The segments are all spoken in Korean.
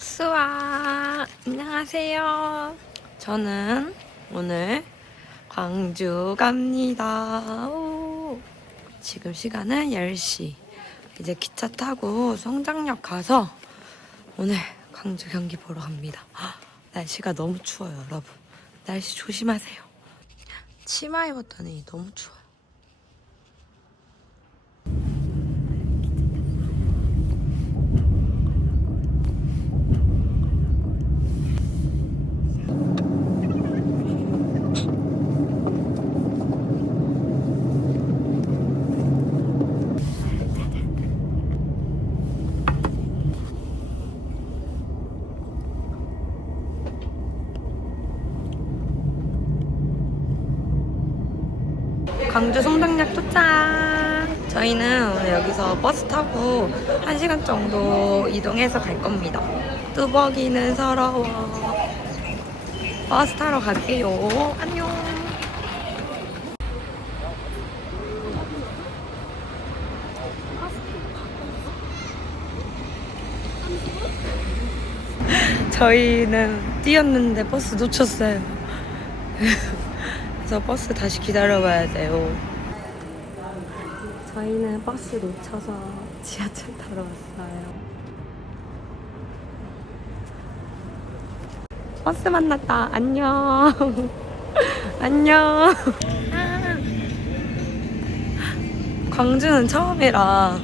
수아 안녕하세요. 저는 오늘 광주 갑니다. 오. 지금 시간은 10시. 이제 기차 타고 성장역 가서 오늘 광주 경기 보러 갑니다. 헉, 날씨가 너무 추워요, 여러분. 날씨 조심하세요. 치마 입었더니 너무 추워 광주 송당역 도착! 저희는 오늘 여기서 버스 타고 1시간 정도 이동해서 갈 겁니다. 뚜벅이는 서러워. 버스 타러 갈게요. 안녕. 저희는 뛰었는데 버스 놓쳤어요. 그래서 버스 다시 기다려봐야 돼요. 저희는 버스 놓쳐서 지하철 타러 왔어요. 버스 만났다. 안녕. 안녕. 아. 광주는 처음이라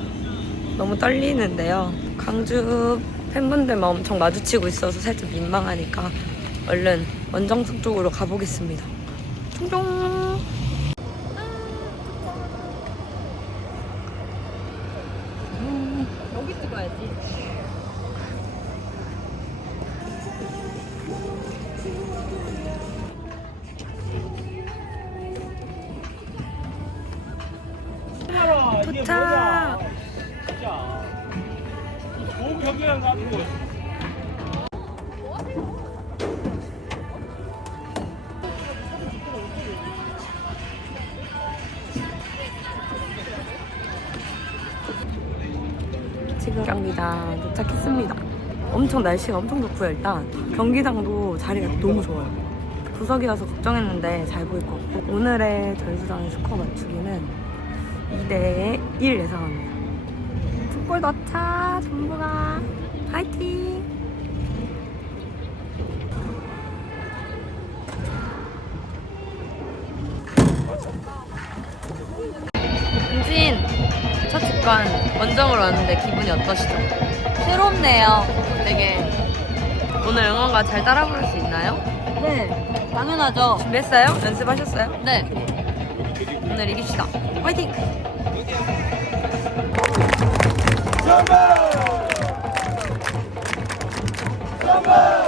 너무 떨리는데요. 광주 팬분들만 엄청 마주치고 있어서 살짝 민망하니까 얼른 원정석 쪽으로 가보겠습니다. 종종. 여기 찍어야지. 도착. 좋은 경기랑 가지고 도착했습니다. 엄청 날씨가 엄청 좋고요. 일단 경기장도 자리가 너무 좋아요. 구석이라서 걱정했는데 잘 보일 것 같고 오늘의 전수장의 스코어 맞추기는 2대 1 예상합니다. 두골 넣자 전부가 파이팅! 은진 첫 직관 원정으로 왔는데 기분이 어떠시죠? 새롭네요. 되게. 오늘 응원가 잘 따라 부를 수 있나요? 네. 당연하죠. 준비했어요? 연습하셨어요? 네. 오늘 이깁시다. 화이팅! 랄라랄라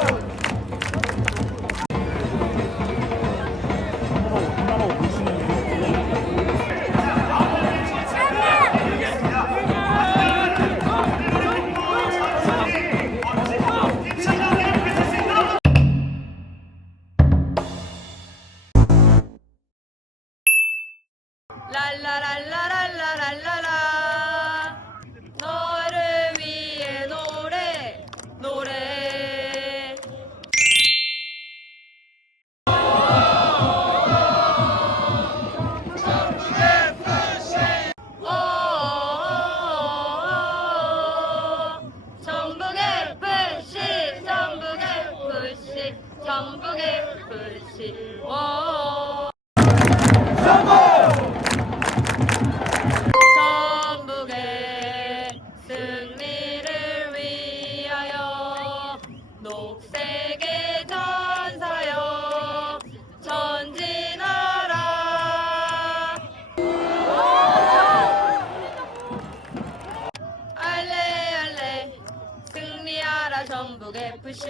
전북 FC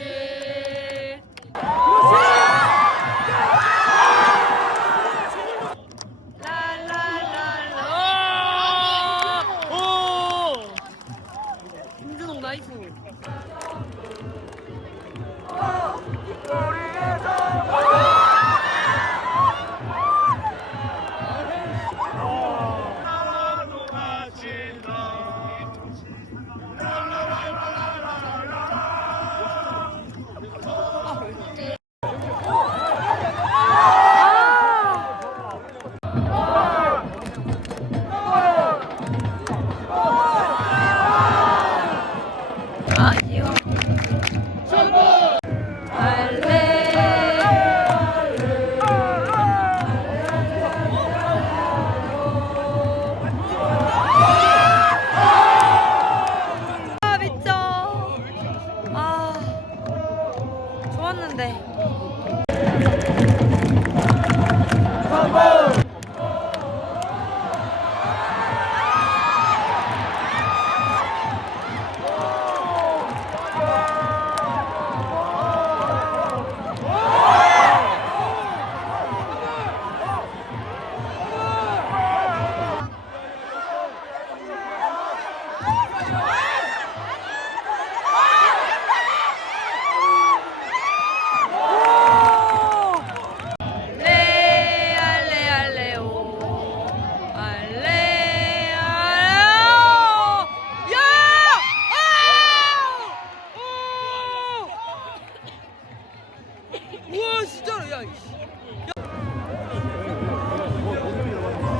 우와 진짜로 야 이씨.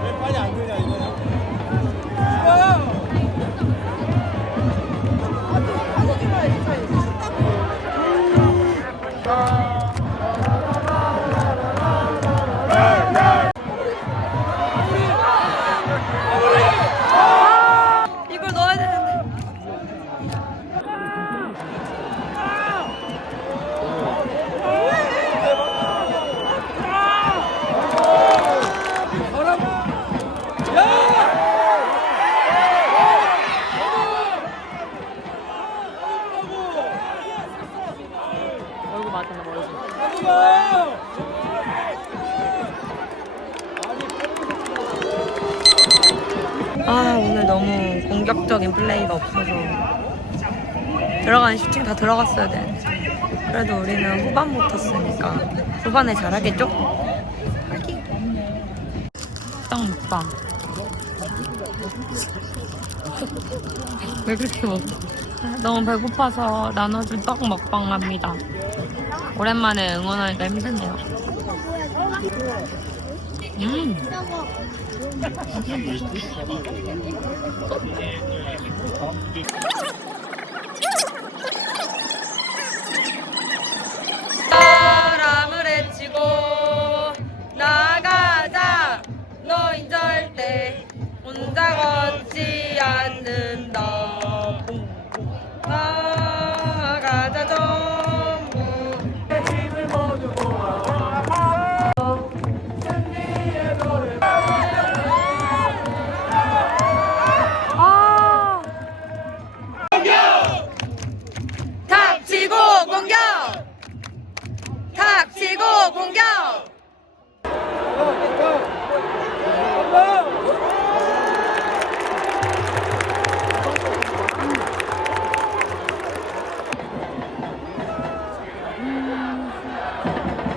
왜 빨리 안 되냐 이거? 아 오늘 너무 공격적인 플레이가 없어서 들어간 슈팅 다 들어갔어야 되는데 그래도 우리는 후반 붙었으니까 후반에 잘하겠죠? 화이팅! 떡 먹방 왜 그렇게 먹어? 너무 배고파서 나눠준 떡 먹방 합니다 오랜만에 응원하니까 힘드네요. 음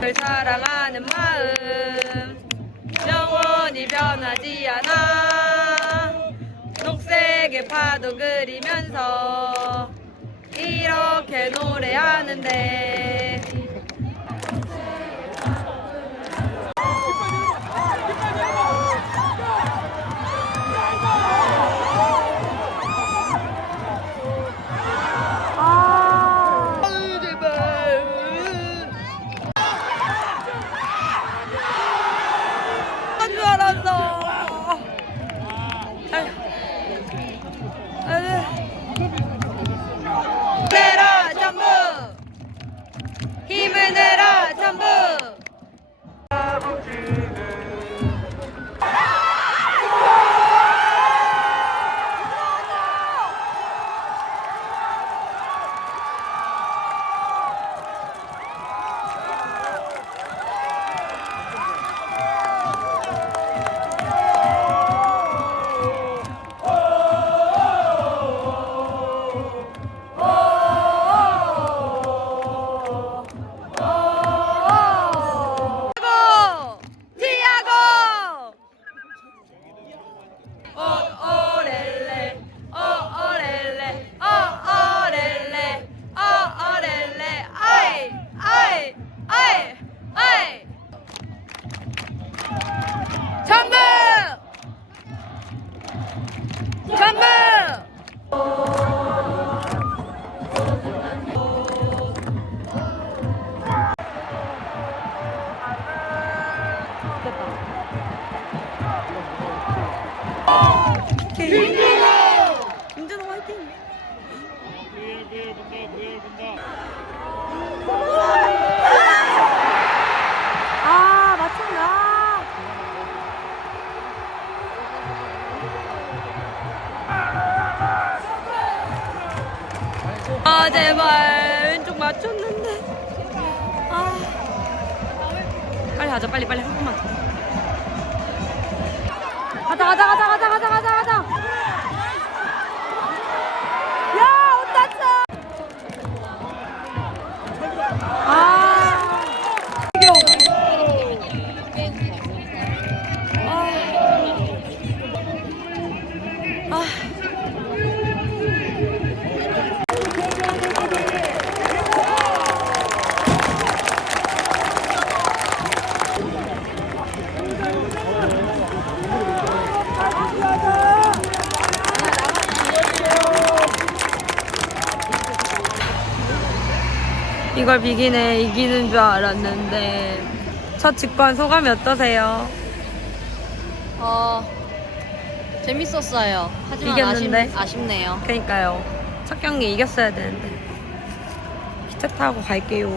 널 사랑하는 마음. 영원히 변하지 않아. 녹색의 파도 그리면서 이렇게 노래하는데 화이팅! 민준호 화이팅! 아 맞췄나? 아 제발. 왼쪽 맞췄는데. 아. 빨리 가자 빨리 빨리. 한 번만. 가자 가자 가자 가자 가자 가자. 이걸 비기네 이기는 줄 알았는데 첫 직관 소감이 어떠세요? 어, 재밌었어요. 하지만 이겼는데? 아쉽, 아쉽네요. 그러니까요 첫 경기 이겼어야 되는데 기차 타고 갈게요